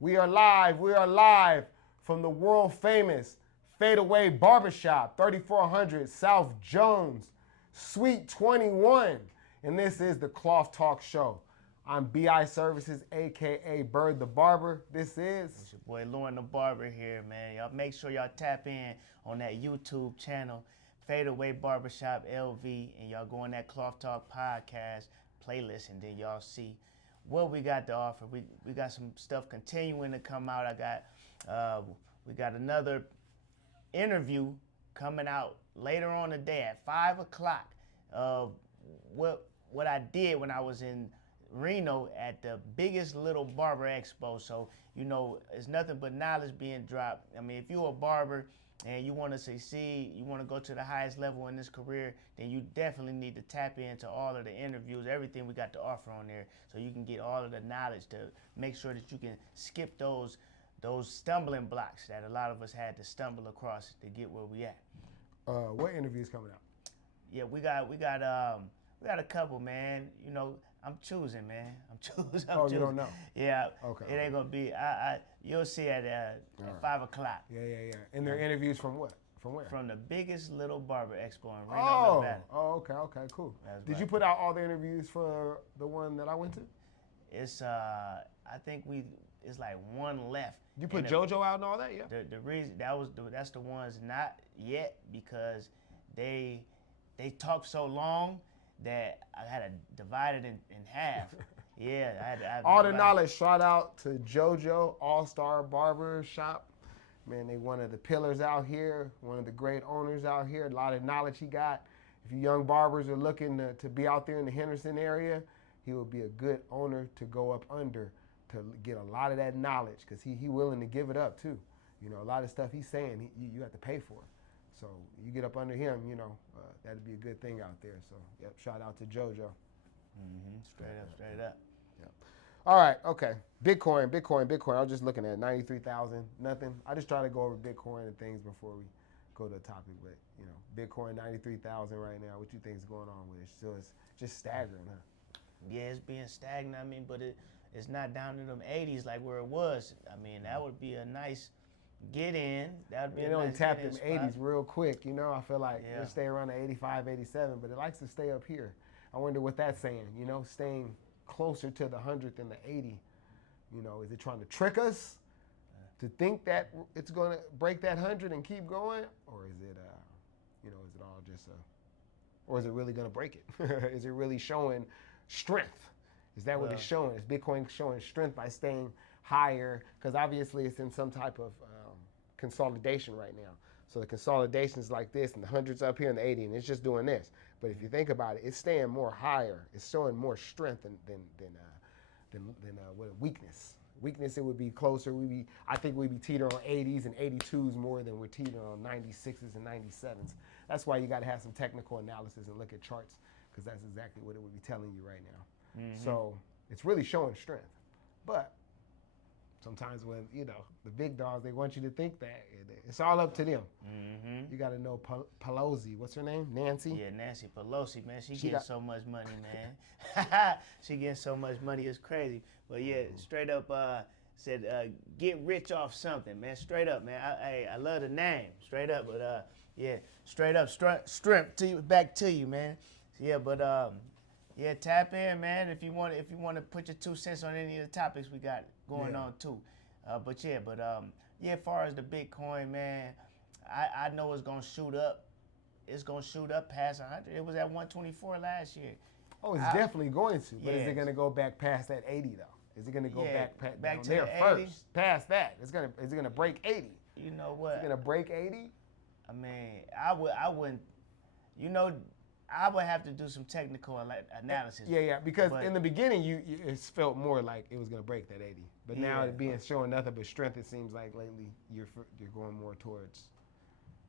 We are live from the world famous Fadeaway Barbershop, 3400 South Jones, Suite 21. And this is the Cloth Talk Show. I'm BI Services, aka Bird the Barber. This is it's your boy Lauren the Barber here, man. Y'all make sure y'all tap in on that YouTube channel, Fadeaway Barbershop LV, and y'all go on that Cloth Talk podcast playlist, and then y'all see what we got to offer. We got some stuff continuing to come out. We got another interview coming out later on today at 5 o'clock. What I did when I was in Reno at the biggest little barber expo. So, you know, it's nothing but knowledge being dropped. I mean, if you're a barber and you want to succeed, you want to go to the highest level in this career, then you definitely need to tap into all of the interviews, everything we got to offer on there, so you can get all of the knowledge to make sure that you can skip those stumbling blocks that a lot of us had to stumble across to get where we at. what interviews coming out? Yeah, we got a couple, man. You know, I'm choosing, man. I'm choosing. You don't know? Yeah. Okay. It ain't gonna be. You'll see at 5 o'clock. Yeah. And they're interviews from what? From where? From the biggest little barber expo in Reno, Nevada. Okay, cool. That's Did right. you put out all the interviews for the one that I went to? It's I think it's like one left. You put And JoJo out and all that, yeah? The reason that's the ones not yet, because they talk so long that I had to divide it in half. Yeah, I had to All the divide- knowledge. Shout out to JoJo, All-Star Barber Shop. Man, they one of the pillars out here, one of the great owners out here. A lot of knowledge he got. If you young barbers are looking to be out there in the Henderson area, he would be a good owner to go up under to get a lot of that knowledge, because he willing to give it up too. You know, a lot of stuff he's saying, you have to pay for. So you get up under him, you know, that'd be a good thing out there. So, yep, shout out to JoJo. Straight up. Yeah. All right, okay. Bitcoin. I was just looking at 93,000, nothing. I just try to go over Bitcoin and things before we go to the topic. But, you know, Bitcoin 93,000 right now. What you think is going on with it? So it's just staggering, huh? Yeah, it's being stagnant. I mean, but it's not down to them 80s like where it was. I mean, that would be a nice get in. That would be It a only nice tapped get-in them 80s spot. real quick, you know. I feel like Yeah. it'll stay around the 85, 87, but it likes to stay up here. I wonder what that's saying, you know, staying closer to the 100 than the 80. You know, is it trying to trick us to think that it's going to break that 100 and keep going? Or is it, you know, is it all just or is it really going to break it? Is it really showing strength? Is that what it's showing? Is Bitcoin showing strength by staying higher? Because obviously it's in some type of consolidation right now. So the consolidation is like this, and the 100's up here and the 80, and it's just doing this. But if you think about it, it's staying more higher. It's showing more strength than what a weakness. Weakness, it would be closer. I think we'd be teetering on 80s and 82s more than we're teetering on 96s and 97s. That's why you got to have some technical analysis and look at charts, because that's exactly what it would be telling you right now. Mm-hmm. So it's really showing strength. But sometimes when, you know, the big dogs, they want you to think that. It's all up to them. Mm-hmm. You got to know Pelosi. What's her name? Nancy? Yeah, Nancy Pelosi, man. She getting got- so much money, man. She getting so much money, it's crazy. But yeah, straight up said, get rich off something, man. Straight up, man. I love the name. Straight up, but yeah, straight up strength to you, back to you, man. Yeah, but yeah, tap in, man. If you want to put your 2 cents on any of the topics we got going on too. But as far as the Bitcoin, man, I know it's gonna shoot up. It's gonna shoot up past 100. It was at 124 last year. Oh, it's definitely going to. But is Yes. it going to go back past that 80 though? Is it going to go back down to there the first? 80? Past that, is it going to break 80? You know Is what? it going to break 80? I mean, I wouldn't. You know, I would have to do some technical analysis. Yeah, because But- in the beginning, it felt more like it was going to break that 80. But now it being showing nothing but strength, it seems like lately you're going more towards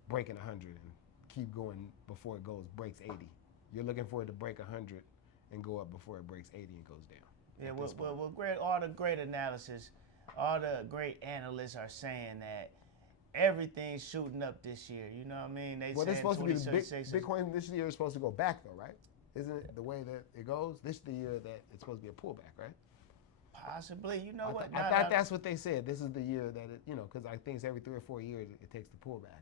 breaking 100 and keep going before it breaks 80. You're looking for it to break 100 and go up before it breaks 80 and goes down. Yeah, all the great analysis, all the great analysts are saying that everything's shooting up this year. You know what I mean? They Well, saying they're supposed to be 2036 is- Bitcoin this year is supposed to go back though, right? Isn't it the way that it goes? This is the year that it's supposed to be a pullback, right? Possibly. You know what? I thought that's what they said. This is the year that it, because I think it's every 3 or 4 years it takes the pullback,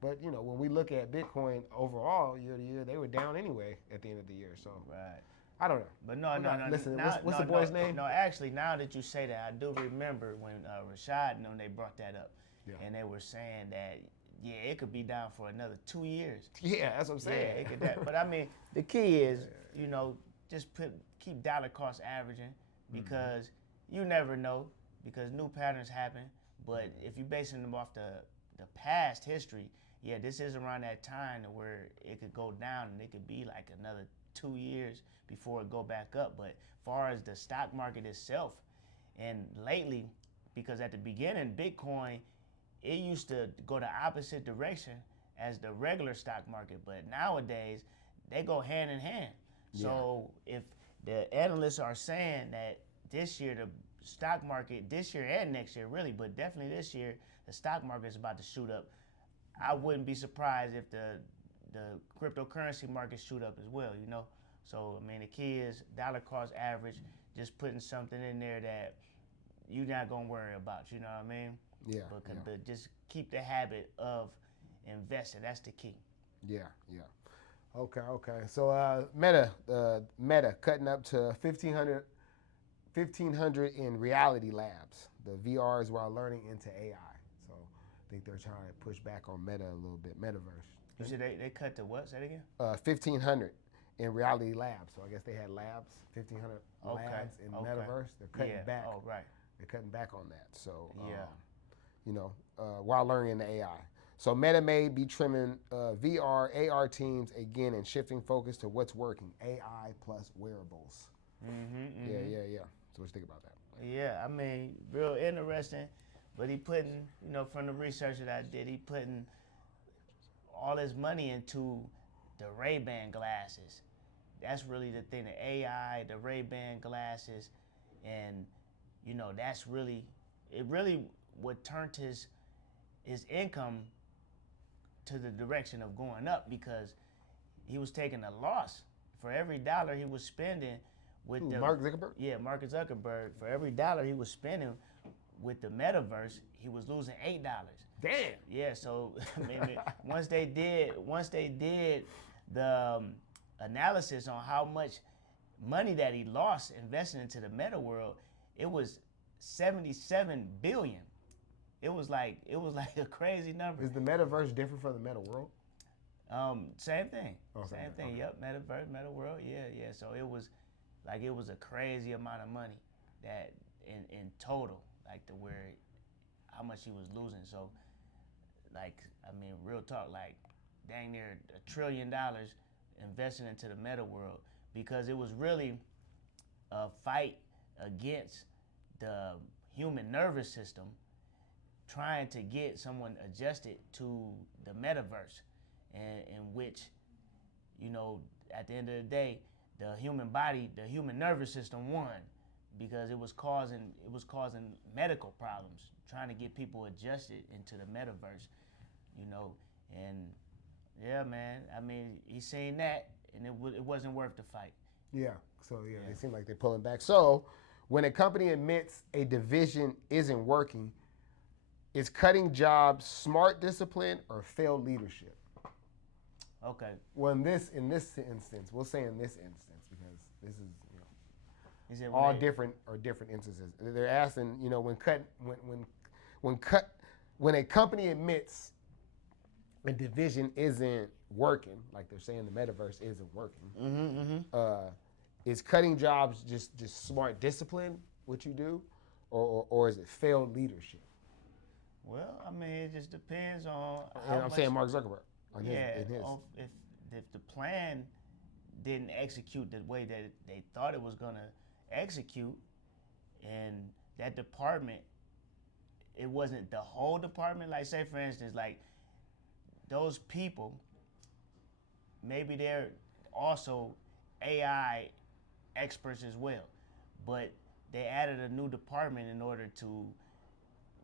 But, when we look at Bitcoin overall, year to year, they were down anyway at the end of the year. So, Right. I don't know. But no. Listen, what's the boy's name? No, actually, now that you say that, I do remember when Rashad and them, they brought that up. Yeah. And they were saying that, it could be down for another 2 years. Yeah, that's what I'm saying. Yeah, it could that. But, I mean, the key is, just keep dollar cost averaging because you never know because new patterns happen. But if you're basing them off the past history, this is around that time to where it could go down and it could be like another 2 years before it go back up. But far as the stock market itself, and lately, because at the beginning, Bitcoin, it used to go the opposite direction as the regular stock market. But nowadays, they go hand in hand. Yeah. So if the analysts are saying that this year, the stock market, this year and next year, really, but definitely this year, the stock market is about to shoot up. I wouldn't be surprised if the cryptocurrency market shoot up as well, So, I mean, the key is dollar cost average, just putting something in there that you're not going to worry about, you know what I mean? Yeah. But just keep the habit of investing. That's the key. Yeah. Okay. So Meta cutting up to 1,500 in reality labs. The VRs while learning into AI. So I think they're trying to push back on Meta a little bit. Metaverse. You said they cut to what? Say it again. 1,500 in reality labs. So I guess they had labs, 1,500 labs in Metaverse. They're cutting back. Oh, right. They're cutting back on that. So while learning in the AI. So Meta may be trimming VR, AR teams again and shifting focus to what's working, AI plus wearables. Yeah. So what you think about that? Yeah, I mean, real interesting. But he putting, from the research that I did, he putting all his money into the Ray-Ban glasses. That's really the thing, the AI, the Ray-Ban glasses. And, that's really what turned his income to the direction of going up because he was taking a loss for every dollar he was spending with Mark Zuckerberg? Yeah, Mark Zuckerberg. For every dollar he was spending with the Metaverse, he was losing $8. Damn. Yeah, so I mean, once they did the analysis on how much money that he lost investing into the meta world, it was $77 billion. It was like a crazy number. Is the Metaverse different from the meta world? Same thing. Okay. Same thing. Okay. Yep. Metaverse, meta world. Yeah. So it was a crazy amount of money that in total, like to where how much he was losing. So, real talk, dang near $1 trillion investing into the meta world because it was really a fight against the human nervous system trying to get someone adjusted to the metaverse, in which, at the end of the day, the human body, the human nervous system won because it was causing medical problems, trying to get people adjusted into the metaverse, and yeah, man, I mean, he's seen that, and it wasn't worth the fight. Yeah. So they seem like they're pulling back. So when a company admits a division isn't working, is cutting jobs smart discipline or failed leadership? Okay. Well, in this instance, we'll say in this instance because this is different instances. They're asking, when a company admits a division isn't working, like they're saying the metaverse isn't working, is cutting jobs just smart discipline what you do, or is it failed leadership? Well, I mean, it just depends on. And I'm saying Mark Zuckerberg. If the plan didn't execute the way that they thought it was gonna execute, and that department, it wasn't the whole department. Like, say for instance, like those people, maybe they're also AI experts as well, but they added a new department in order to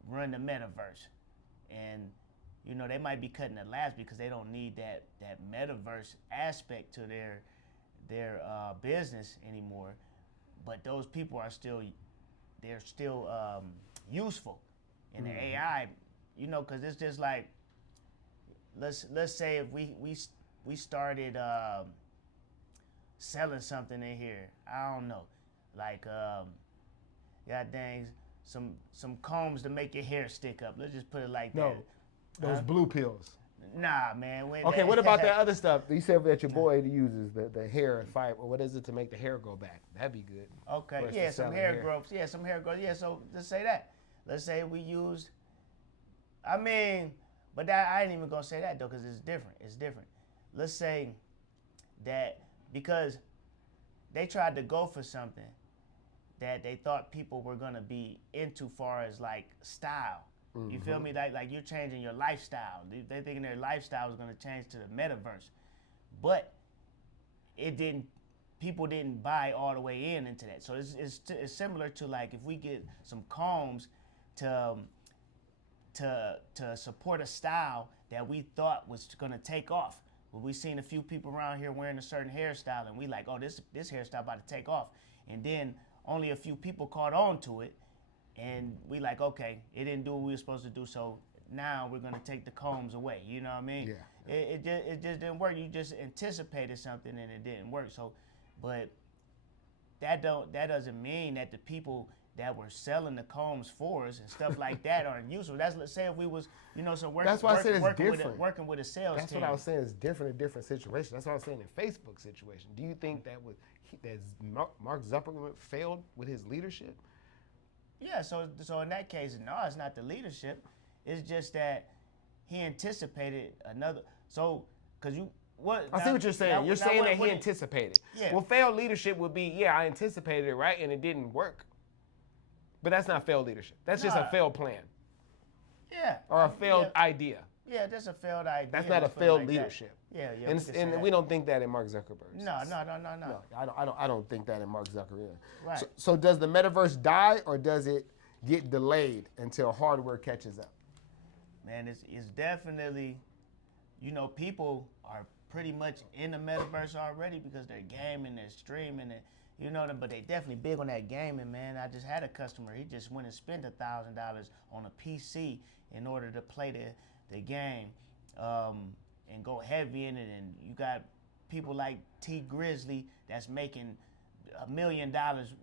run the metaverse, and they might be cutting the labs because they don't need that metaverse aspect to business anymore, but those people are still useful in the AI, because it's just like let's say if we started selling something in here, I don't know, like god dang, some combs to make your hair stick up. Let's just put it like that. Those blue pills. Nah, man. Okay, what about that other stuff? You said that your boy uses the hair and fiber. What is it to make the hair grow back? That'd be good. Okay, yeah, some hair growth. Yeah, some hair growth. Yeah, so let's say that. Let's say we used. I mean, but that I ain't even gonna say that though, because it's different. It's different. Let's say that because they tried to go for something that they thought people were gonna be into, far as like style. Mm-hmm. You feel me? Like you're changing your lifestyle. They thinking their lifestyle is gonna change to the metaverse, but it didn't. People didn't buy all the way into that. So it's similar to like if we get some combs to support a style that we thought was gonna take off. But we seen a few people around here wearing a certain hairstyle, and we like, oh, this hairstyle about to take off. And then only a few people caught on to it, and we like, okay, it didn't do what we were supposed to do, so now we're gonna take the combs away. You know what I mean? Yeah. It just didn't work. You just anticipated something and it didn't work. So, but that doesn't mean that the people that were selling the combs for us and stuff like that aren't useful. Let's say if we was, that's why I said it's different. Working with a sales team. That's what I was saying. It's different in different situations. That's what I was saying in Facebook situation. Do you think that Mark Zuckerberg failed with his leadership? Yeah. So in that case, no, it's not the leadership. It's just that he anticipated another. So because you. I see what you're saying. You're saying that he anticipated. Yeah. Well, failed leadership would be, I anticipated it, right, and it didn't work. But that's not failed leadership. That's just a failed plan. Yeah. Or a failed idea. Yeah, that's a failed idea. That's not a failed leadership. Yeah. And we don't think that in Mark Zuckerberg. No. I don't think that in Mark Zuckerberg. Right. So does the metaverse die, or does it get delayed until hardware catches up? Man, it's definitely, people are pretty much in the metaverse already because they're gaming, they're streaming, but they definitely big on that gaming, man. I just had a customer, he just went and spent $1,000 on a PC in order to play the game and go heavy in it. And you got people like T Grizzly that's making $1 million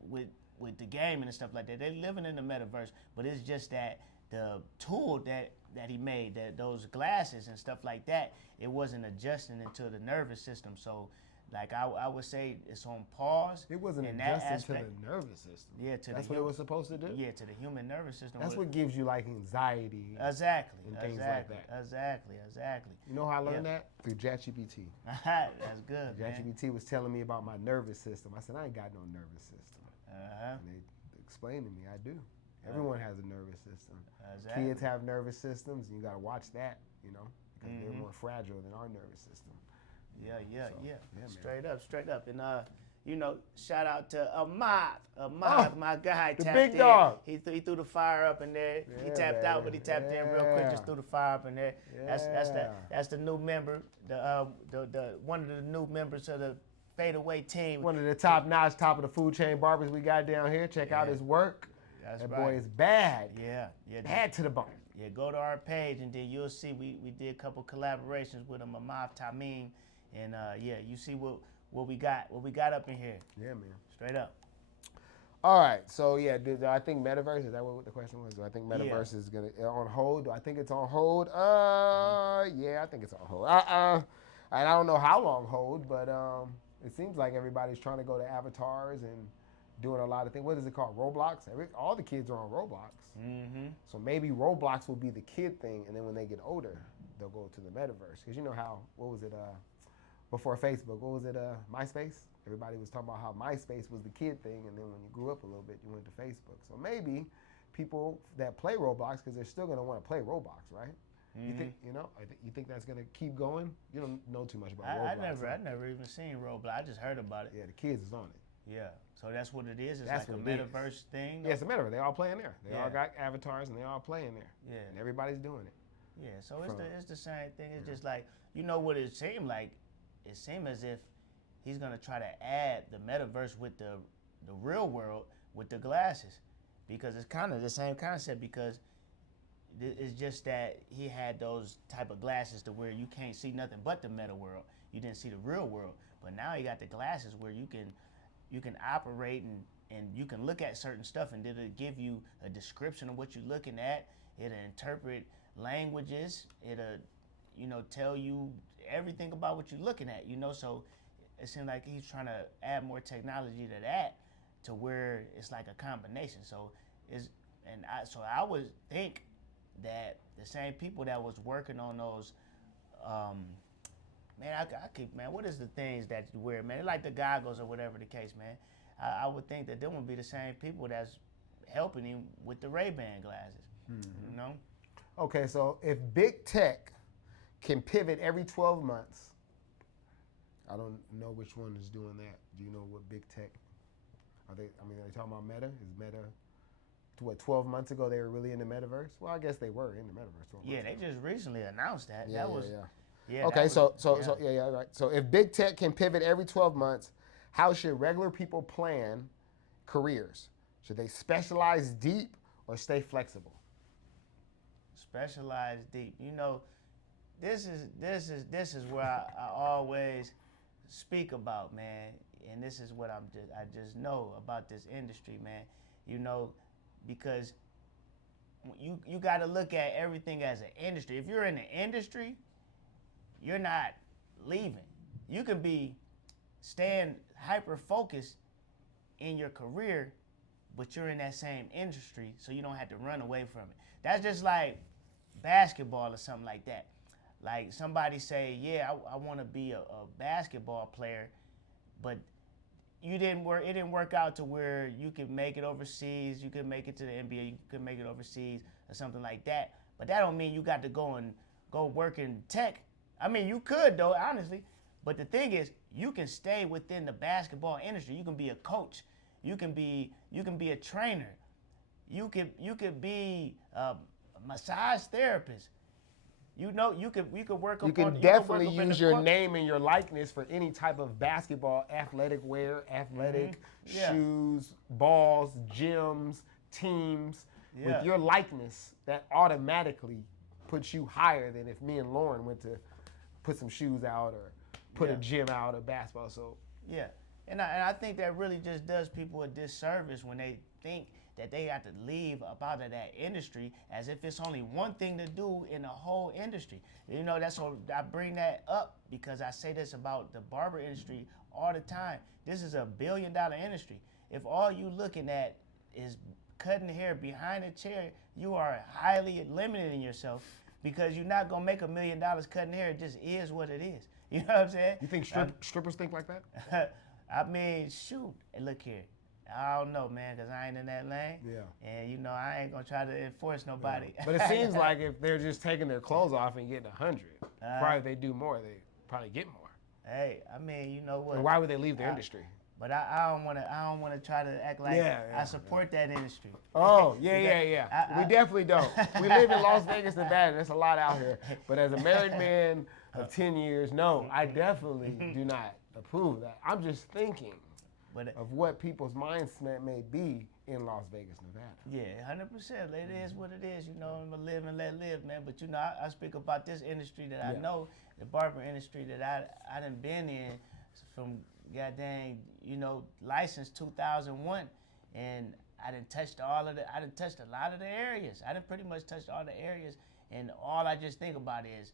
with the gaming and stuff like that. They're living in the metaverse, but it's just that the tool that he made, those glasses and stuff like that, it wasn't adjusting into the nervous system. So, like I would say, it's on pause. It wasn't adjusting to the nervous system. Yeah, that's what it was supposed to do. Yeah, to the human nervous system. That's what gives you like anxiety. Exactly. And things like that. Exactly. You know how I learned that? Through ChatGPT. That's good. ChatGPT was telling me about my nervous system. I said, I ain't got no nervous system. And they explained to me, I do. Everyone has a nervous system. Exactly. Kids have nervous systems, and you got to watch that, because they're more fragile than our nervous system. Yeah. Man. Straight up. And, shout out to Ahmad, my guy. The tapped big in. dog. He threw the fire up in there. He tapped out, but he tapped in real quick, just threw the fire up in there. That's the new member, the one of the new members of the Fadeaway team. One of the top-notch, top of the food chain barbers we got down here. Check out his work. That boy is bad. Yeah. Bad to the bone. Yeah, go to our page and then you'll see we did a couple collaborations with him, Ahmad Tamim, and you see what we got up in here. Yeah, man. Straight up. All right, so do I think Metaverse, is that what the question was? Do I think Metaverse is on hold? Do I think it's on hold? Yeah, I think it's on hold. And I don't know how long hold, but it seems like everybody's trying to go to avatars and doing a lot of things. What is it called? Roblox? All the kids are on Roblox. Mm-hmm. So maybe Roblox will be the kid thing, and then when they get older, they'll go to the metaverse. Because you know how, what was it, before Facebook, what was it, MySpace? Everybody was talking about how MySpace was the kid thing, and then when you grew up a little bit, you went to Facebook. So maybe people that play Roblox, because they're still going to want to play Roblox, right? Mm-hmm. You think that's going to keep going? You don't know too much about Roblox. I never even seen Roblox. I just heard about it. Yeah, the kids is on it. Yeah, so that's what it is. It's that's like a metaverse thing. Yeah, it's a metaverse. They all playing there. They all got avatars and they all playing there. Yeah, and everybody's doing it. Yeah, so it's the same thing. It's just like what it seemed like. It seemed as if he's gonna try to add the metaverse with the real world with the glasses, because it's kind of the same concept. Because it's just that he had those type of glasses to where you can't see nothing but the meta world. You didn't see the real world, but now you got the glasses where you can operate and you can look at certain stuff, and it'll give you a description of what you're looking at. It'll interpret languages. It'll tell you everything about what you're looking at. So it seems like he's trying to add more technology to that, to where it's like a combination. So I would think that the same people that was working on those, what is the things that you wear, man? Like the goggles or whatever the case, man. I would think that them would be the same people that's helping him with the Ray-Ban glasses, Okay, so if big tech can pivot every 12 months, I don't know which one is doing that. Do you know what big tech? Are they talking about Meta? Is Meta, 12 months ago they were really in the metaverse? Well, I guess they were in the metaverse 12 months ago. They just recently announced that. Yeah. Okay, right. So if big tech can pivot every 12 months, how should regular people plan careers? Should they specialize deep or stay flexible? Specialize deep. This is where I always speak about, man. And this is what I just know about this industry, man. Because you got to look at everything as an industry. If you're in the industry, you're not leaving. You can be staying hyper focused in your career, but you're in that same industry, so you don't have to run away from it. That's just like basketball or something like that. Like somebody say, I want to be a basketball player, but it didn't work out to where you could make it overseas, you could make it to the NBA, you could make it overseas or something like that. But that don't mean you got to go work in tech. I mean, you could though, honestly. But the thing is, you can stay within the basketball industry. You can be a coach. You can be a trainer. You could be a massage therapist. You could work up. You can definitely use your name and your likeness for any type of basketball, athletic wear, athletic shoes, balls, gyms, teams. Yeah. With your likeness, that automatically puts you higher than if me and Lauren went to put some shoes out or put a gym out of basketball. So and I think that really just does people a disservice when they think that they have to leave up out of that industry as if it's only one thing to do in the whole industry. That's what I bring that up, because I say this about the barber industry all the time. This is $1 billion industry. If all you looking at is cutting hair behind a chair, you are highly limiting yourself, because you're not gonna make $1 million cutting hair. It just is what it is. You know what I'm saying? You think strippers think like that? I mean, shoot. And look here. I don't know, man, because I ain't in that lane. Yeah. And, I ain't going to try to enforce nobody. Yeah. But it seems like if they're just taking their clothes off and getting 100, probably they do more. They probably get more. Hey, I mean, you know what? And why would they leave the industry? But I don't want to try to act like I support that industry. Oh, we definitely don't. We live in Las Vegas, Nevada. There's a lot out here. But as a married man of 10 years, no, I definitely do not approve of that. I'm just thinking of what people's mindset may be in Las Vegas, Nevada. Yeah, 100%. It is what it is. I'm a live and let live, man. But, I speak about this industry that I know, the barber industry that I done been in from goddamn, licensed 2001. And I done touched a lot of the areas. I done pretty much touched all the areas. And all I just think about is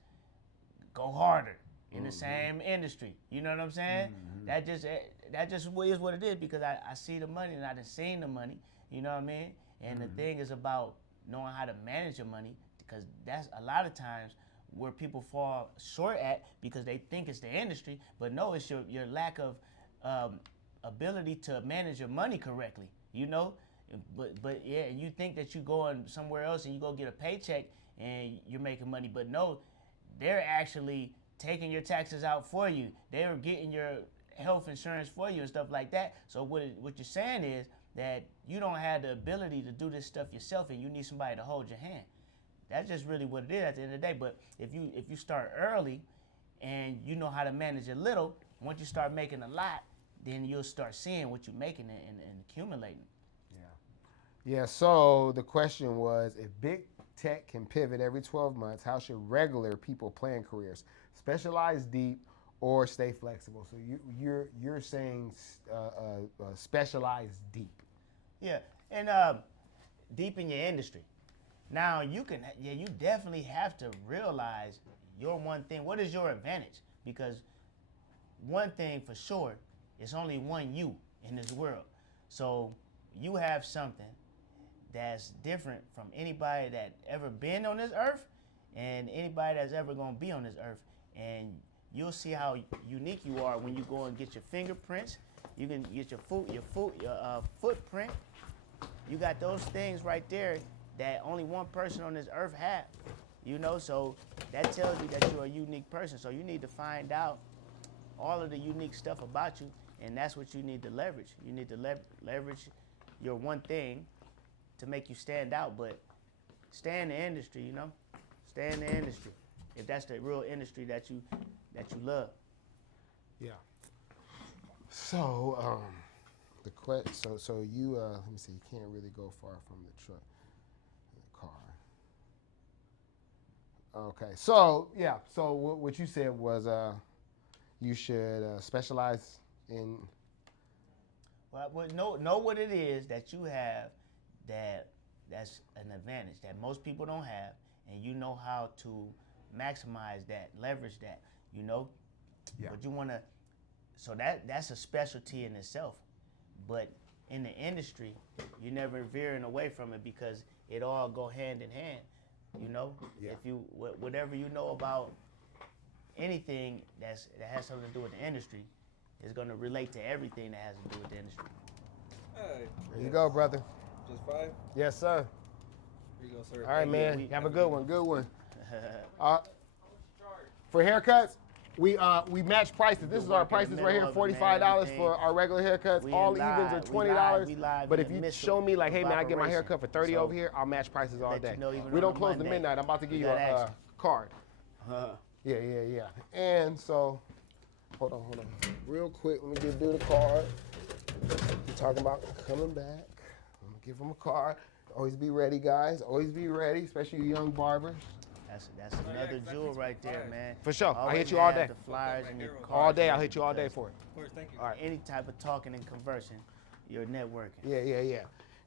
go harder in the same industry. You know what I'm saying? Mm-hmm. That just is what it is, because I see the money and I done seen the money. You know what I mean? And the thing is about knowing how to manage your money, because that's a lot of times where people fall short at, because they think it's the industry, but no, it's your lack of ability to manage your money correctly. But you think that you going somewhere else and you go get a paycheck and you're making money, but no, they're actually taking your taxes out for you. They're getting your health insurance for you and stuff like that. So what you're saying is that you don't have the ability to do this stuff yourself, and you need somebody to hold your hand. That's just really what it is at the end of the day. But if you start early and you know how to manage a little, Once you start making a lot, then you'll start seeing what you're making and accumulating. Yeah, so the question was, if big tech can pivot every 12 months, how should regular people plan careers? Specialize deep or stay flexible? So you're saying specialize deep. Yeah, and deep in your industry. Now you definitely have to realize your one thing. What is your advantage? Because one thing for sure, it's only one you in this world. So you have something that's different from anybody that ever been on this earth and anybody that's ever gonna be on this earth. And you'll see how unique you are when you go and get your fingerprints. You can get your footprint. You got those things right there that only one person on this earth have. You know, so that tells you that you're a unique person. So you need to find out all of the unique stuff about you, and that's what you need to leverage. You need to leverage your one thing to make you stand out, but stay in the industry, you know? Stay in the industry. If that's the real industry that you love. Yeah. So, so you let me see, you can't really go far from the truck, the car. Okay. So, yeah, so what you said was you should specialize in. Well, know what it is that you have that's an advantage that most people don't have, and you know how to maximize that, leverage that, you know? Yeah. But you want to, so that's a specialty in itself. But in the industry, you're never veering away from it because it all go hand in hand, you know? Yeah. If you, whatever you know about anything that has something to do with the industry is going to relate to everything that has to do with the industry. There you go, brother. Just 5? Yes, sir. Here you go, sir. All right, man. we- Have a good one. Good one. For haircuts, we match prices. This is our work in the prices right here. middle of it, $45 man, for our regular haircuts. We All live, evens are we $20. live But in if the you midst show me like, hey of man, I get my operation. haircut for 30 So, over here, I'll match prices all let day. you know even We on don't a close to Monday, midnight. I'm about to give we you got a action. card. Yeah. And so, hold on. Real quick, let me do the card. You're talking about coming back. I'm gonna give them a card. Always be ready, guys. Always be ready, especially you young barbers. That's another jewel right there, man. For sure. I'll Always hit you all have day. The flyers and your All cards day, I'll ready hit you all day because for it. Of course, thank you. All right. Any type of talking and conversing, you're networking. Yeah.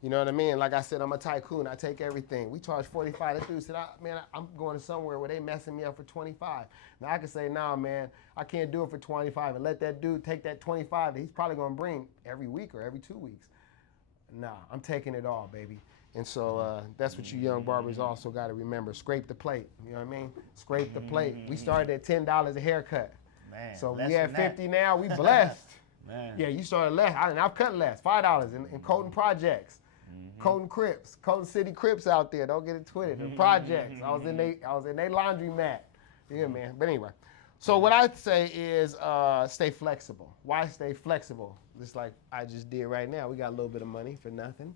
You know what I mean? Like I said, I'm a tycoon. I take everything. We charge 45. That dude said, man, I'm going to somewhere where they messing me up for 25. Now I can say, nah, man, I can't do it for 25 and let that dude take that 25 that he's probably going to bring every week or every 2 weeks. Nah, I'm taking it all, baby. And so that's what you young barbers also got to remember. Scrape the plate. You know what I mean? Scrape the plate. We started at $10 a haircut. Man, So less we at than 50 now. We blessed. Man. Yeah, you started less. I've cut less. $5 in Colton Projects. Colton Crips. Colton City Crips out there. Don't get it twisted. The projects. I was in they laundry mat. Yeah, man. But anyway. So what I'd say is stay flexible. Why stay flexible? Just like I just did right now. We got a little bit of money for nothing.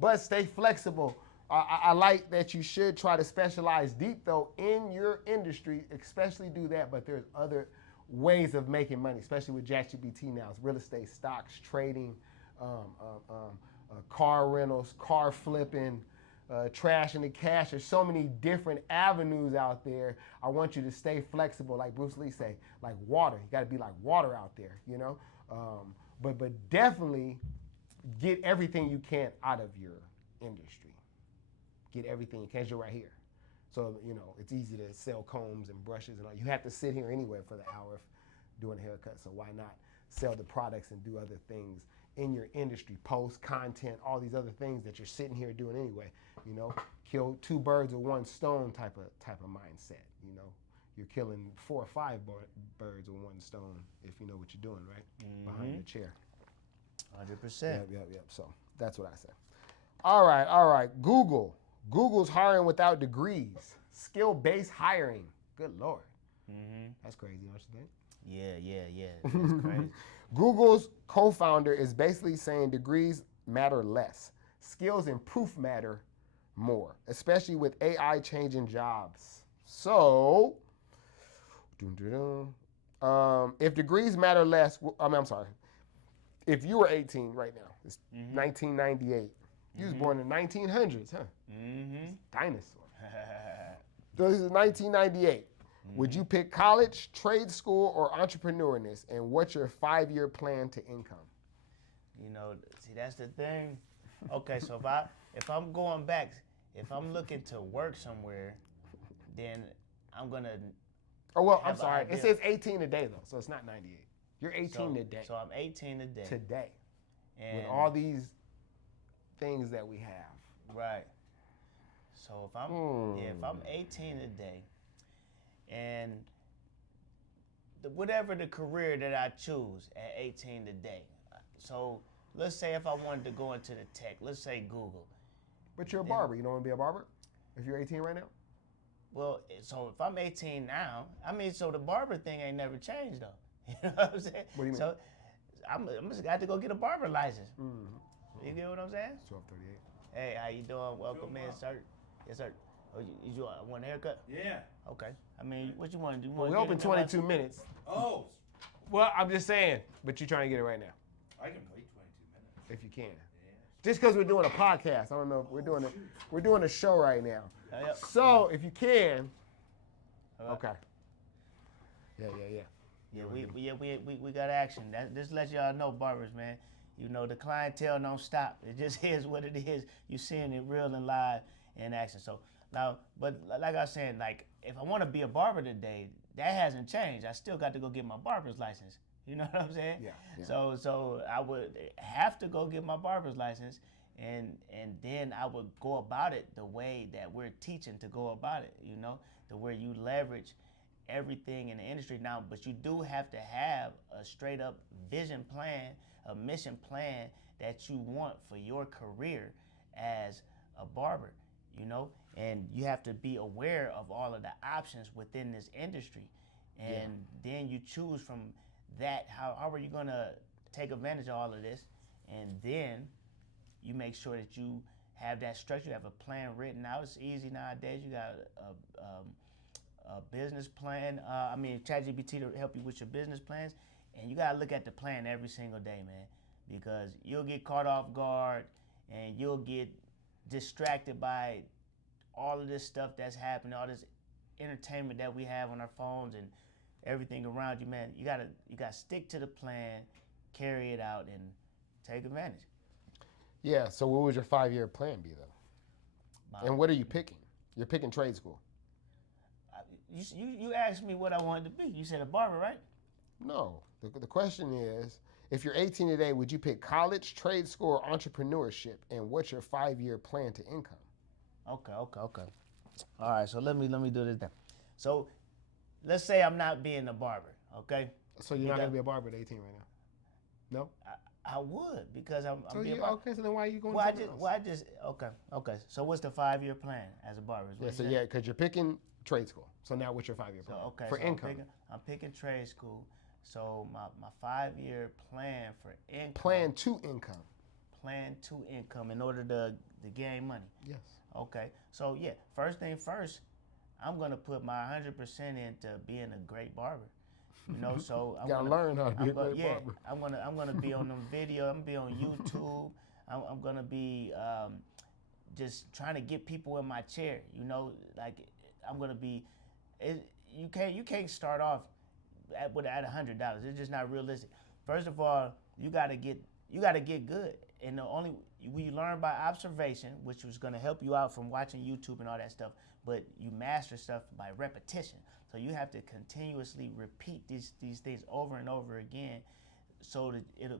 But stay flexible. I like that you should try to specialize deep, though, in your industry, especially do that. But there's other ways of making money, especially with ChatGPT now. It's real estate, stocks, trading, car rentals, car flipping, trash and the cash. There's so many different avenues out there. I want you to stay flexible, like Bruce Lee say, like water. You got to be like water out there, you know. But definitely get everything you can out of your industry. Get everything you can. You're right here. So, you know, it's easy to sell combs and brushes and all. You have to sit here anyway for the hour of doing a haircut. So why not sell the products and do other things in your industry, post content, all these other things that you're sitting here doing anyway. You know, kill 2 birds with 1 stone type of mindset. You know, you're killing 4 or 5 birds with 1 stone if you know what you're doing, right? Behind the chair. 100%. Yep. So that's what I say. All right. Google's hiring without degrees. Skill-based hiring. Good Lord. That's crazy, don't you think? Yeah. That's crazy. Google's co-founder is basically saying degrees matter less. Skills and proof matter more, especially with AI changing jobs. So, If degrees matter less, I'm sorry. If you were 18 right now, it's 1998. You was born in the 1900s, huh? Mm-hmm. Dinosaur. So this is 1998. Would you pick college, trade school, or entrepreneurness? And what's your 5-year plan to income? You know, see, that's the thing. Okay, so if I'm going back, if I'm looking to work somewhere, then I'm gonna. Oh well, I'm have an sorry. It idea. says 18 today though, so it's not 98. You're 18 So, today. so I'm 18 today. Today, And with all these things that we have. right. So if I'm 18 today, and whatever the career that I choose at 18 today, so let's say if I wanted to go into the tech, let's say Google. But you're a barber. You don't want to be a barber if you're 18 right now? Well, so if I'm 18 now, I mean, so the barber thing ain't never changed though. You know what I'm saying? What do you mean? So I'm just got to go get a barber license. Mm-hmm. You get what I'm saying? 1238. Hey, how you doing? Welcome in, sir. Yes, sir. Oh, you want a haircut? Yeah. Okay. I mean, what you want to do? Well, we open 22 minutes. Oh, Well, I'm just saying, but you're trying to get it right now, I can wait 22 minutes. if you can. Yeah. Just because we're doing a podcast, I don't know. We're doing a show right now. Yep. So if you can, All right. okay. Yeah. Yeah, we got action. Just let y'all know, barbers, man. You know, the clientele don't stop. It just is what it is. You seeing it real and live in action. So now, but like I was saying, like if I want to be a barber today, that hasn't changed. I still got to go get my barber's license. You know what I'm saying? Yeah. So I would have to go get my barber's license, and then I would go about it the way that we're teaching to go about it. You know, the where you leverage everything in the industry now, but you do have to have a straight up vision plan, a mission plan that you want for your career as a barber, you know, and you have to be aware of all of the options within this industry, and then you choose from that how are you going to take advantage of all of this, and then you make sure that you have that structure, you have a plan written out. It's easy nowadays. You got a business plan. ChatGPT to help you with your business plans, and you gotta look at the plan every single day, man, because you'll get caught off guard and you'll get distracted by all of this stuff that's happening, all this entertainment that we have on our phones and everything around you, man. You gotta stick to the plan, carry it out, and take advantage. Yeah. So what would your 5-year plan be though? And what are you picking? You're picking trade school. You asked me what I wanted to be. You said a barber, right? No. The question is, if you're 18 today, would you pick college, trade school, or entrepreneurship? And what's your 5-year plan to income? Okay. All right, so let me do this then. So let's say I'm not being a barber, okay? So you're not gonna be a barber at 18 right now? No. I would, because I'm So being you a barber. okay? So then why are you going? Okay. So what's the 5-year plan as a barber? Is what Yeah. you So said? yeah, because you're picking trade school. So now what's your 5-year plan for income? I'm picking trade school. So my 5-year plan for income. Plan to income. Plan to income in order to gain money. Yes. Okay. So yeah, first thing first, I'm gonna put my 100% into being a great barber. You know, so I'm Gotta gonna learn how to be a great barber. I'm gonna be on them videos. I'm gonna be on YouTube. I'm gonna be just trying to get people in my chair. You know, like I'm gonna be. You can't start off at $100. It's just not realistic. First of all, you gotta get good, and the only we learn by observation, which was gonna help you out from watching YouTube and all that stuff. But you master stuff by repetition. So you have to continuously repeat these things over and over again, so that it'll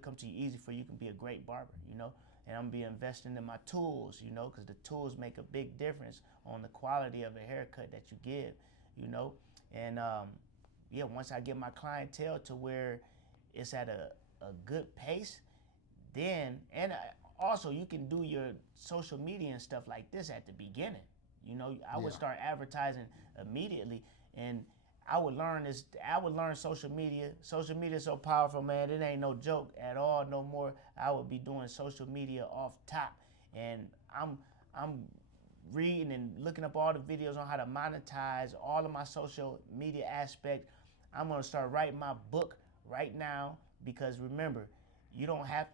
come to you easy for you can be a great barber, you know. And I'm gonna be investing in my tools, you know, because the tools make a big difference on the quality of a haircut that you give, you know. And once I get my clientele to where it's at a good pace, then also you can do your social media and stuff like this at the beginning. You know, I would start advertising immediately, and I would learn social media. Social media is so powerful, man. It ain't no joke at all no more. I would be doing social media off top, and I'm reading and looking up all the videos on how to monetize all of my social media aspect. I'm gonna start writing my book right now because remember, you don't have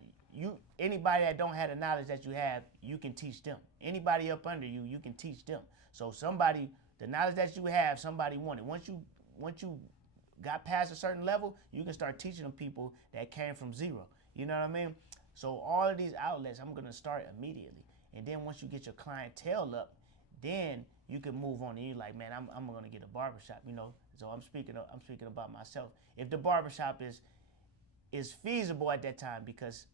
anybody that don't have the knowledge that you have, you can teach them. Anybody up under you, you can teach them. So the knowledge that you have, somebody wanted. Once you got past a certain level, you can start teaching them people that came from zero. You know what I mean? So all of these outlets, I'm gonna start immediately. And then once you get your clientele up, then you can move on. And you're like, man, I'm gonna get a barbershop. So I'm speaking about myself. If the barbershop is feasible at that time, because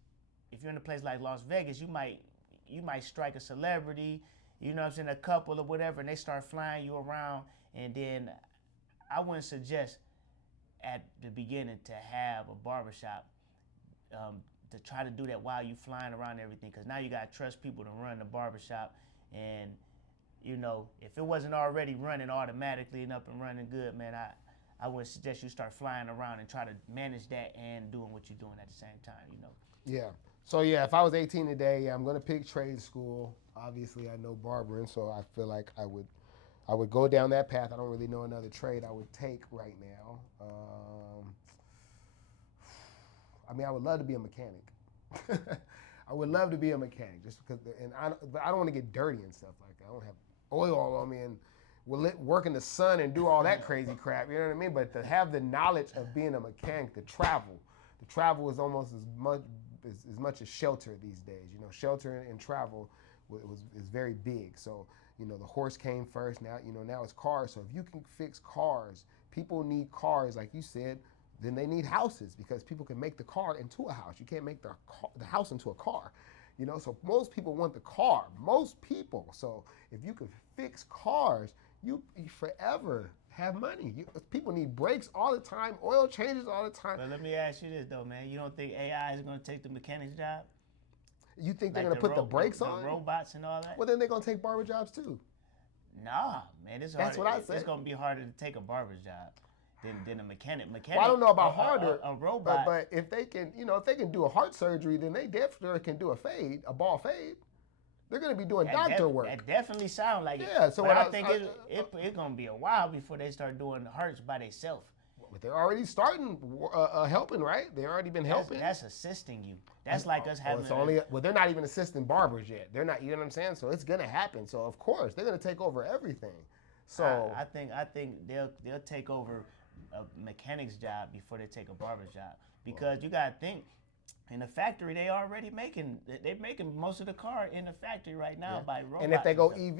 if you're in a place like Las Vegas, you might strike a celebrity, a couple or whatever, and they start flying you around. And then I wouldn't suggest at the beginning to have a barbershop to try to do that while you flying around and everything, because now you gotta trust people to run the barbershop. And if it wasn't already running automatically and up and running good, man, I would suggest you start flying around and try to manage that and doing what you're doing at the same time. Yeah. So yeah, if I was 18 today, I'm gonna pick trade school. Obviously, I know barbering, so I feel like I would go down that path. I don't really know another trade I would take right now. I would love to be a mechanic. I would love to be a mechanic just because, but I don't want to get dirty and stuff like that. I don't have oil all on me and work in the sun and do all that crazy crap. You know what I mean? But to have the knowledge of being a mechanic, the travel is almost as much as shelter these days. Shelter and travel is very big. So the horse came first. Now it's cars. So if you can fix cars, people need cars, like you said. Then they need houses because people can make the car into a house. You can't make the house into a car. So most people want the car. Most people. So if you can fix cars, you forever have money. People need brakes all the time, oil changes all the time. But let me ask you this though, man. You don't think AI is going to take the mechanic's job? You think they're going to put the brakes on? The robots and all that? Well, then they're going to take barber jobs too. Nah, man. That's what I said. It's going to be harder to take a barber's job than a mechanic. Well, I don't know about harder. A robot. But if they can, if they can do a heart surgery, then they definitely can do a ball fade. They're going to be doing doctor work. That definitely sounds like it. Yeah, so but I think it's going to be a while before they start doing hearts by themselves. But they're already starting helping, right? They've already been helping. That's assisting you. That's like us having. They're not even assisting barbers yet. They're not. You know what I'm saying? So it's gonna happen. So of course they're gonna take over everything. So I think they'll take over a mechanic's job before they take a barber's job, because you gotta think. In the factory, they're making most of the car in the factory right now by robots. And if they go EV,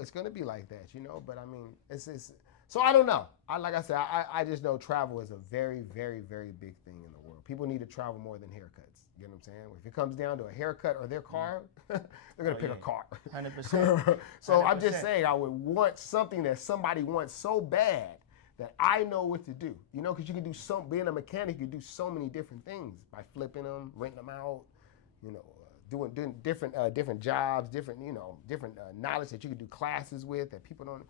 it's going to be like that, But I mean, it's so I don't know. Like I said, I just know travel is a very, very, very big thing in the world. People need to travel more than haircuts. You know what I'm saying? If it comes down to a haircut or their car, they're going to pick a car. 100%. So 100%. I'm just saying, I would want something that somebody wants so bad that I know what to do, because you can do being a mechanic, you do so many different things by flipping them, renting them out, doing different jobs, different knowledge that you can do classes with that people don't,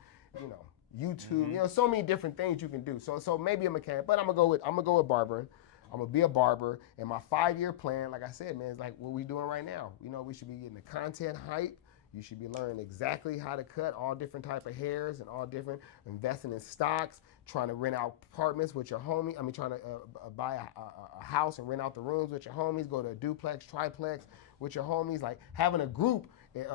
YouTube, so many different things you can do. So maybe a mechanic, but I'm gonna go with barbering. I'm gonna be a barber, and my 5-year plan, like I said, man, is like what we doing right now. We should be getting the content hype. You should be learning exactly how to cut all different type of hairs and all different, investing in stocks, trying to rent out apartments with your homie. Trying to buy a house and rent out the rooms with your homies, go to a duplex, triplex with your homies, like having a group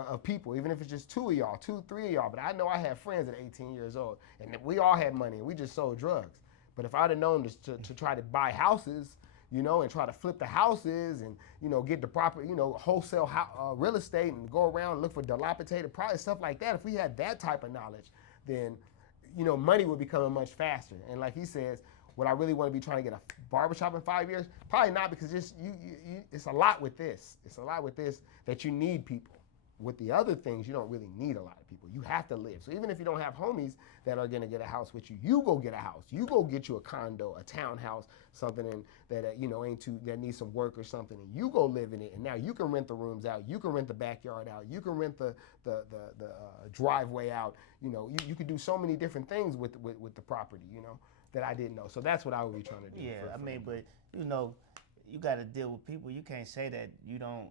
of people, even if it's just 2 of y'all, 2, 3 of y'all. But I know I had friends at 18 years old, and we all had money, and we just sold drugs. But if I'd have known to try to buy houses, and try to flip the houses and, get the proper, wholesale real estate and go around and look for dilapidated products, stuff like that. If we had that type of knowledge, then, money would be coming much faster. And like he says, would I really want to be trying to get a barbershop in 5 years? Probably not, because it's a lot with this. It's a lot with this that you need people. With the other things, you don't really need a lot of people. You have to live. So even if you don't have homies that are going to get a house with you, you go get a house. You go get you a condo, a townhouse, something that needs some work or something, and you go live in it. And now you can rent the rooms out. You can rent the backyard out. You can rent the driveway out. You could do so many different things with the property, that I didn't know. So that's what I would be trying to do. Yeah, but you got to deal with people. You can't say that you don't.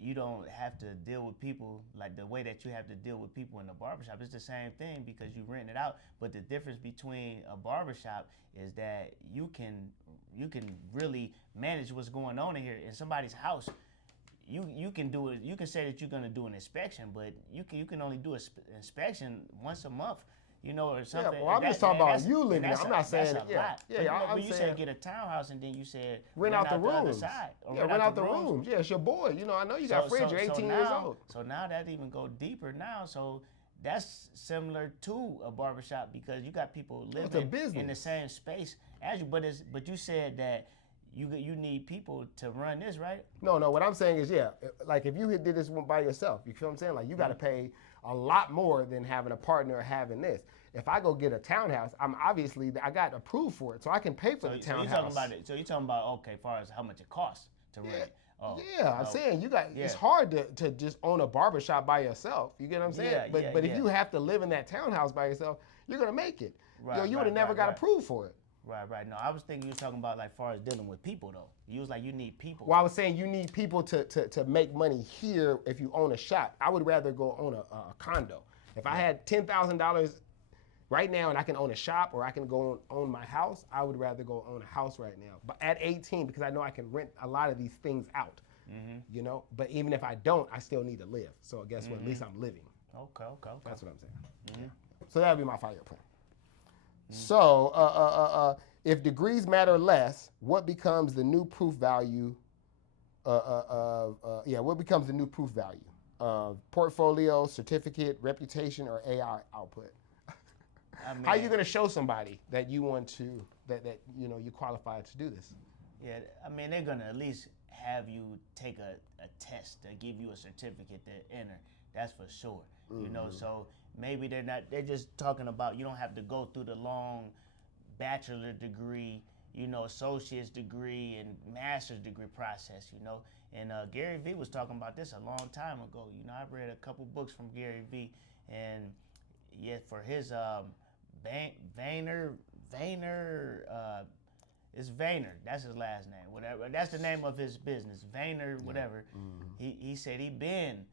you don't have to deal with people like the way that you have to deal with people in the barbershop. It's the same thing because you rent it out. But the difference between a barbershop is that you can really manage what's going on in here in somebody's house. You can do it. You can say that you're gonna do an inspection, but you can only do an inspection once a month. Or something. Yeah, well, I'm just talking about you living there. I'm not saying that's a yeah. lot. Yeah, But I'm you saying said get a townhouse, and then you said rent out the other rooms. side, or Yeah, rent out the rooms. Yeah, it's your boy. I know you got friends. You're 18 years old. So now that even go deeper now. So that's similar to a barbershop because you got people living in the same space as you. But you said that you need people to run this, right? No. What I'm saying is, like if you did this one by yourself, you feel what I'm saying? Like you got to pay a lot more than having a partner or having this. If I go get a townhouse, I got approved for it, so I can pay for the townhouse. So you're talking about okay, as far as how much it costs to rent it. Oh, I'm saying it's hard to just own a barbershop by yourself. You get what I'm saying? But if you have to live in that townhouse by yourself, you're gonna make it. Right, you would have never got approved for it. Right. No, I was thinking you were talking about like far as dealing with people though. You was like you need people. Well, I was saying you need people to make money here if you own a shop. I would rather go own a condo. If I had $10,000 right now and I can own a shop or I can go own my house, I would rather go own a house right now. But at 18, because I know I can rent a lot of these things out, But even if I don't, I still need to live. So guess what? At least I'm living. Okay. That's what I'm saying. So that would be my 5-year plan. So if degrees matter less, what becomes the new proof value? What becomes the new proof value? Portfolio, certificate, reputation, or AI output? How are you going to show somebody that you want to that you qualified to do this? Yeah, they're going to at least have you take a test to give you a certificate to enter. That's for sure. So maybe they're just talking about you don't have to go through the long bachelor degree, associate's degree and master's degree process, And Gary Vee was talking about this a long time ago. I've read a couple books from Gary Vee, and for his Vayner, it's Vayner. That's his last name. Whatever. That's the name of his business. Vayner, whatever. He said he been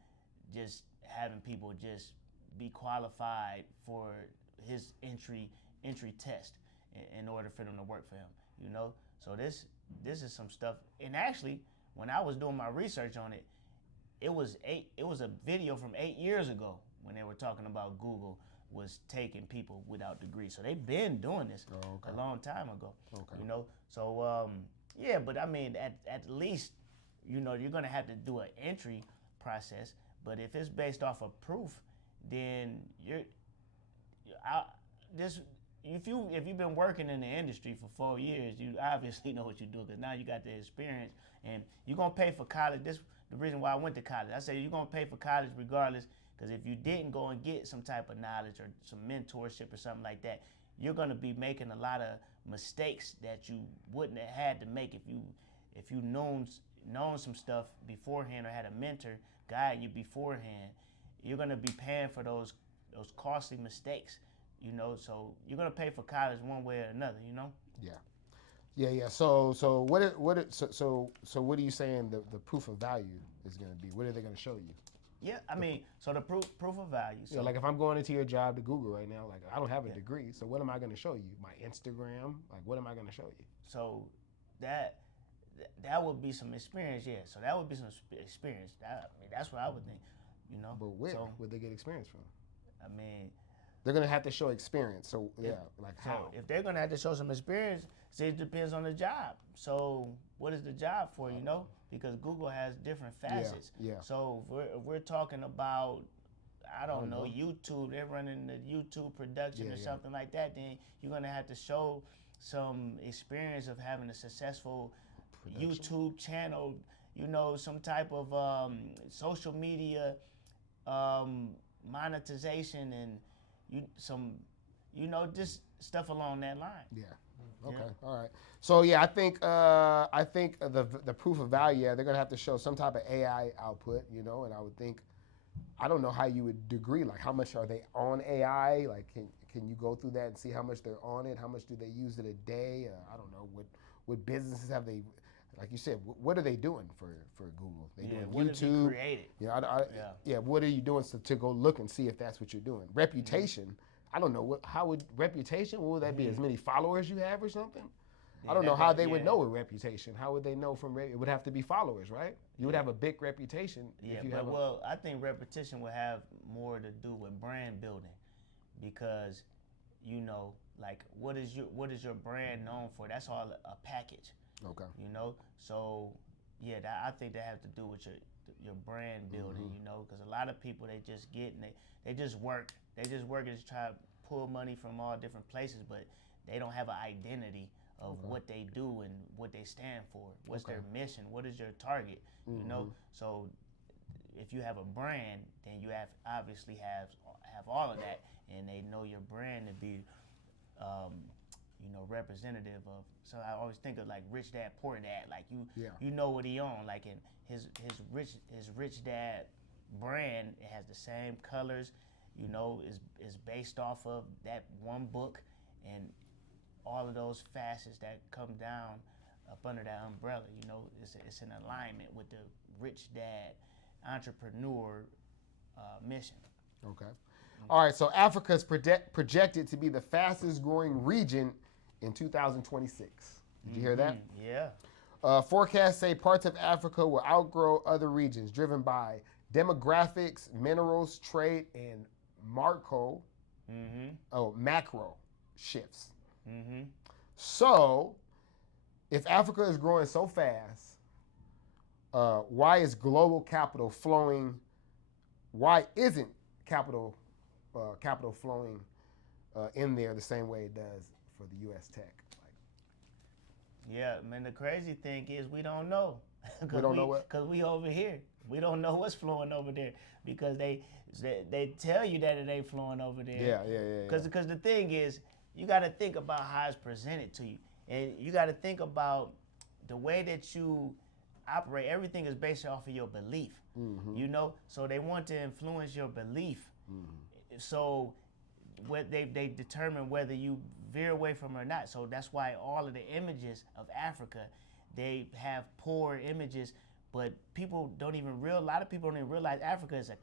just having people just be qualified for his entry test in order for them to work for him. So this is some stuff. And actually, when I was doing my research on it, it was a video from 8 years ago when they were talking about Google was taking people without degrees. So they've been doing this a long time ago. Okay. So but at least you're gonna have to do an entry process. But if it's based off of proof, then if you've been working in the industry for 4 years, you obviously know what you do because now you got the experience and you're gonna pay for college. This the reason why I went to college. I said you're gonna pay for college regardless. Because if you didn't go and get some type of knowledge or some mentorship or something like that, you're gonna be making a lot of mistakes that you wouldn't have had to make if you known some stuff beforehand or had a mentor guide you beforehand. You're gonna be paying for those costly mistakes, So you're gonna pay for college one way or another, Yeah. So what are you saying the proof of value is gonna be? What are they gonna show you? Yeah, so the proof of value. So like if I'm going into your job to Google right now, like I don't have a degree, so what am I going to show you? My Instagram? Like what am I going to show you? So that would be some experience, yeah. So that would be some experience. That's what I would think, But where would they get experience from? They're going to have to show experience. So how? If they're going to have to show some experience, it depends on the job. So what is the job for, Because Google has different facets. Yeah. So if we're talking about, I don't know, YouTube, they're running the YouTube production or something like that, then you're going to have to show some experience of having a successful YouTube channel, some type of social media monetization and just stuff along that line. Yeah. Okay. All right. So I think the proof of value, they're gonna have to show some type of AI output, and I would think, I don't know how you would degree, like how much are they on AI? Like can you go through that and see how much they're on it? How much do they use it a day? I don't know what businesses like you said, what are they doing for Google? They doing what have you YouTube. created? Yeah, what are you doing to go look and see if that's what you're doing? Reputation. I don't know how would reputation. What would that be? As many followers you have or something? I don't know how they would know a reputation. How would they know from? It would have to be followers, right? You would have a big reputation. Yeah, if you but have I think repetition would have more to do with brand building, because, like what is your brand known for? That's all a package. Okay. So yeah, I think that has to do with your brand building. Because a lot of people, they just get and they just work. They just work and just try to pull money from all different places, but they don't have an identity of what they do and what they stand for. What's their mission? What is your target? So if you have a brand, then you obviously have all of that, and they know your brand to be, representative of. So I always think of like Rich Dad Poor Dad. Like you know what he own. Like in his Rich Dad brand, it has the same colors. Is based off of that one book, and all of those facets that come down up under that umbrella. It's in alignment with the Rich Dad entrepreneur mission. Okay. All right. So Africa is projected to be the fastest growing region in 2026. Did you hear that? Yeah. Forecasts say parts of Africa will outgrow other regions, driven by demographics, minerals, trade, and macro shifts. So, if Africa is growing so fast, why is global capital flowing? Why isn't capital flowing in there the same way it does for the U.S. tech? Yeah, man. The crazy thing is we don't know. We don't know what? Because we over here. We don't know what's flowing over there, because they tell you that it ain't flowing over there. Yeah. Because the thing is, you got to think about how it's presented to you, and you got to think about the way that you operate. Everything is based off of your belief. So they want to influence your belief. So what they determine whether you veer away from it or not. So that's why all of the images of Africa, they have poor images, but a lot of people don't even realize Africa is a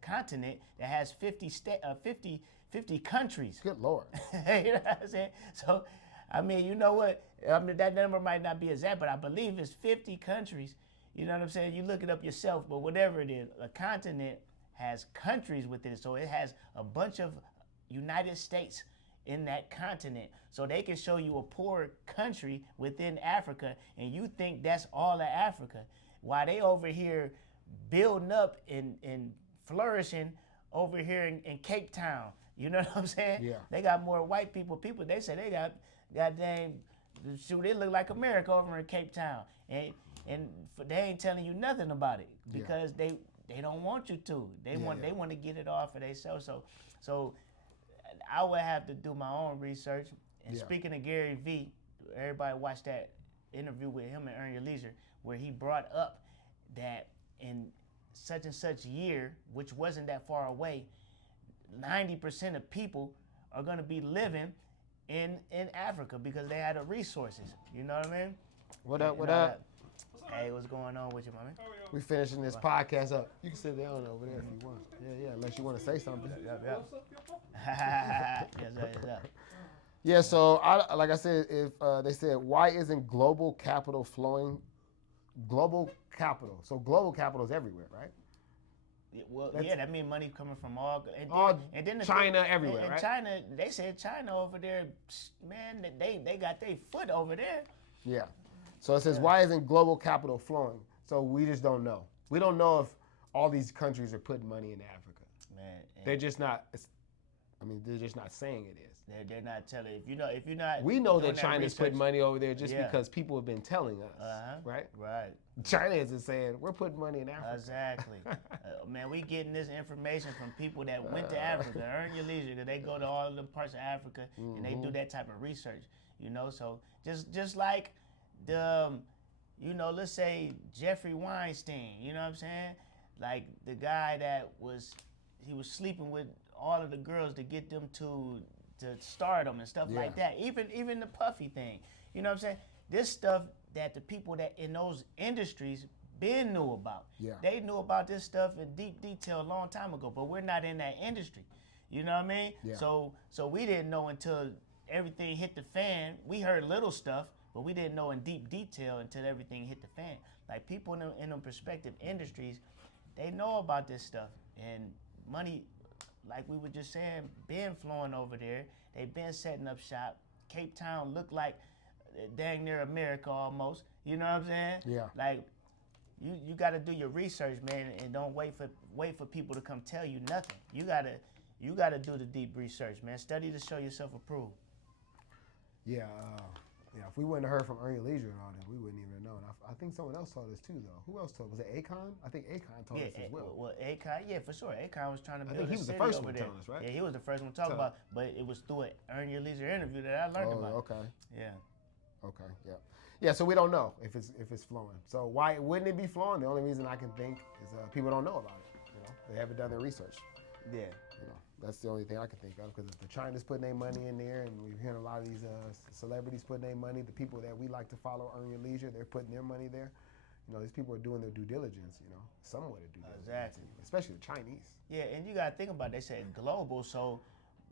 continent that has 50 countries. Good Lord. You know what I'm saying? So, you know what? That number might not be exact, but I believe it's 50 countries. You know what I'm saying? You look it up yourself, but whatever it is, a continent has countries within it. So it has a bunch of United States in that continent. So they can show you a poor country within Africa, and you think that's all of Africa. While they over here building up and flourishing over here in Cape Town. You know what I'm saying? Yeah. They got more white people. They say they got goddamn, shoot, they look like America over in Cape Town. And they ain't telling you nothing about it, because they don't want you to. They want to get it off of themselves. So I would have to do my own research. And speaking of Gary Vee, everybody watched that interview with him and Earn Your Leisure, where he brought up that in such and such year, which wasn't that far away, 90% of people are going to be living in Africa because they had the resources. You know what I mean? What up? Hey, what's going on with you, mommy? We finishing this podcast up. You can sit down over there if you want. Yeah, unless you want to say something. Yes, sir. Yeah, so like I said, if they said, why isn't global capital flowing? Global capital. So global capital is everywhere, right? Well, that means money coming from all then China everywhere, and right? China, they said China over there, man, they got their foot over there. Yeah. So it says, why isn't global capital flowing? So we just don't know. We don't know if all these countries are putting money in Africa. Man, they're just not. They're just not saying it is. They're not telling. If you're not. We know that China's putting money over there just because people have been telling us, right? Right. China isn't saying we're putting money in Africa. Exactly. Man, we getting this information from people that went to Africa. Earn Your Leisure, because they go to all the parts of Africa and they do that type of research. So just like the, let's say Jeffrey Weinstein. You know what I'm saying? Like the guy that was sleeping with all of the girls to get them to stardom and stuff like that. Even the Puffy thing. You know what I'm saying? This stuff that the people that in those industries been knew about. Yeah. They knew about this stuff in deep detail a long time ago, but we're not in that industry. You know what I mean? Yeah. So we didn't know until everything hit the fan. We heard little stuff, but we didn't know in deep detail until everything hit the fan. Like people in them prospective industries, they know about this stuff, and money, like we were just saying, been flowing over there. They've been setting up shop. Cape Town looked like dang near America almost. You know what I'm saying? Yeah. Like you got to do your research, man, and don't wait for people to come tell you nothing. You gotta do the deep research, man. Study to show yourself approved. Yeah, if we wouldn't have heard from Earn Your Leisure and all that, we wouldn't even have known. I think someone else told us too, though. Who else told us? Was it Akon? I think Akon told us as well. Well, Akon, yeah, for sure. Akon was trying to I build think he a was the city first over one there. telling us, right? Yeah, he was the first one to talk about, but it was through an Earn Your Leisure interview that I learned about. Oh, okay. Yeah. Okay, yeah. Yeah, so we don't know if it's flowing. So why wouldn't it be flowing? The only reason I can think is people don't know about it. You know, they haven't done their research. Yeah. You know, that's the only thing I can think of, because if the China's putting their money in there, and we're hearing a lot of these celebrities putting their money, the people that we like to follow, Earn Your Leisure, they're putting their money there. You know, these people are doing their due diligence, you know, somewhat of due diligence. Exactly. Especially the Chinese. Yeah, and you got to think about it. They said global, so,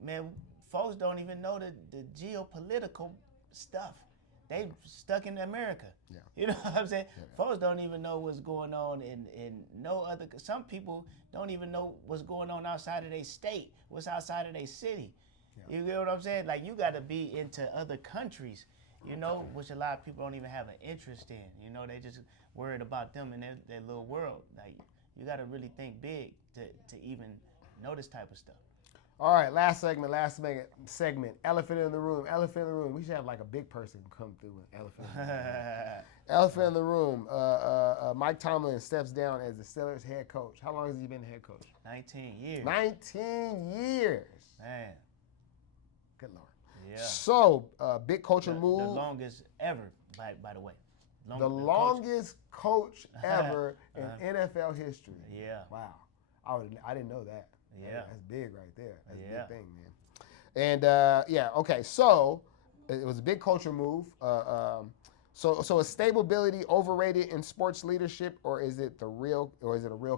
man, folks don't even know the geopolitical stuff. They stuck in America. Yeah. You know what I'm saying? Yeah. Folks don't even know what's going on in no other. Some people don't even know what's going on outside of their state, what's outside of their city. Yeah. You get what I'm saying? Like, you got to be into other countries, you know, which a lot of people don't even have an interest in. You know, they just worried about them and their little world. Like, you got to really think big to even know this type of stuff. All right, last segment. Elephant in the room. Elephant in the room. We should have like a big person come through with elephant in the room. Elephant in the room. Mike Tomlin steps down as the Steelers head coach. How long has he been the head coach? 19 years. 19 years. Man. Good Lord. Yeah. So, big coaching move. The longest ever, by the way. The longest coach ever in NFL history. Yeah. Wow. I didn't know that. Yeah. That's big right there. That's a Yeah. big thing, man. And okay. So it was a big culture move. So is stability overrated in sports leadership, or is it a real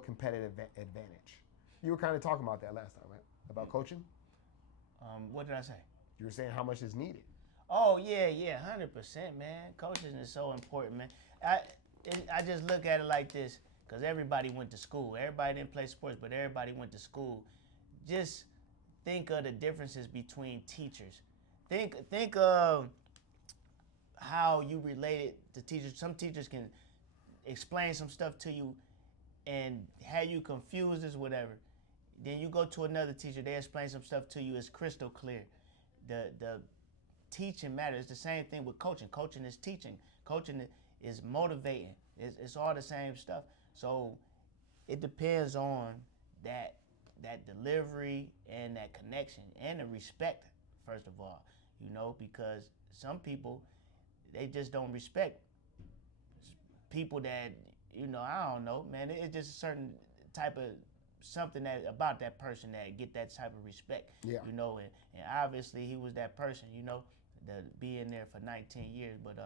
competitive advantage? You were kind of talking about that last time, right? About coaching. What did I say? You were saying how much is needed. Oh yeah, 100%, man. Coaching is so important, man. I just look at it like this, because everybody went to school. Everybody didn't play sports, but everybody went to school. Just think of the differences between teachers. Think of how you related to teachers. Some teachers can explain some stuff to you and have you confused as whatever. Then you go to another teacher, they explain some stuff to you, it's crystal clear. The teaching matters. It's the same thing with coaching. Coaching is teaching. Coaching is motivating. It's all the same stuff. So it depends on that delivery and that connection and the respect, first of all, you know, because some people, they just don't respect people that, you know, I don't know, man. It's just a certain type of something that about that person that get that type of respect, Yeah. you know, and obviously he was that person, you know, that being there for 19 years, but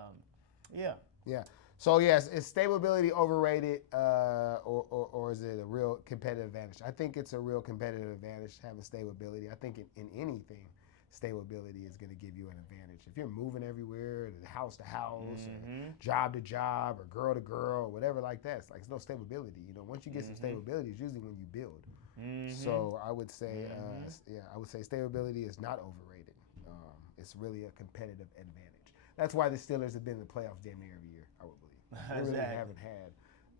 yeah. Yeah. So yes, is stability overrated, or is it a real competitive advantage? I think it's a real competitive advantage having stability. I think in anything, stability is going to give you an advantage. If you're moving everywhere, house to house, or job to job, or girl to girl, or whatever like that, it's like there's no stability. You know, once you get some stability, it's usually when you build. So I would say, I would say stability is not overrated. It's really a competitive advantage. That's why the Steelers have been in the playoffs damn near every year, I would believe. They really haven't had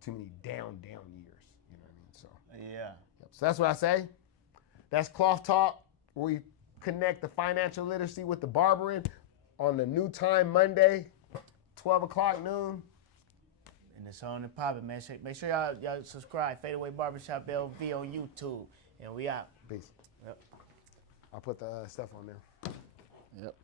too many down years. You know what I mean? So Yeah. yep. So that's what I say. That's Cloth Talk, where we connect the financial literacy with the barbering on the new time Monday, 12 o'clock noon. And it's on and popping, man. Make sure y'all subscribe. Fadeaway Barbershop LV on YouTube. And we out. Peace. Yep. I'll put the stuff on there. Yep.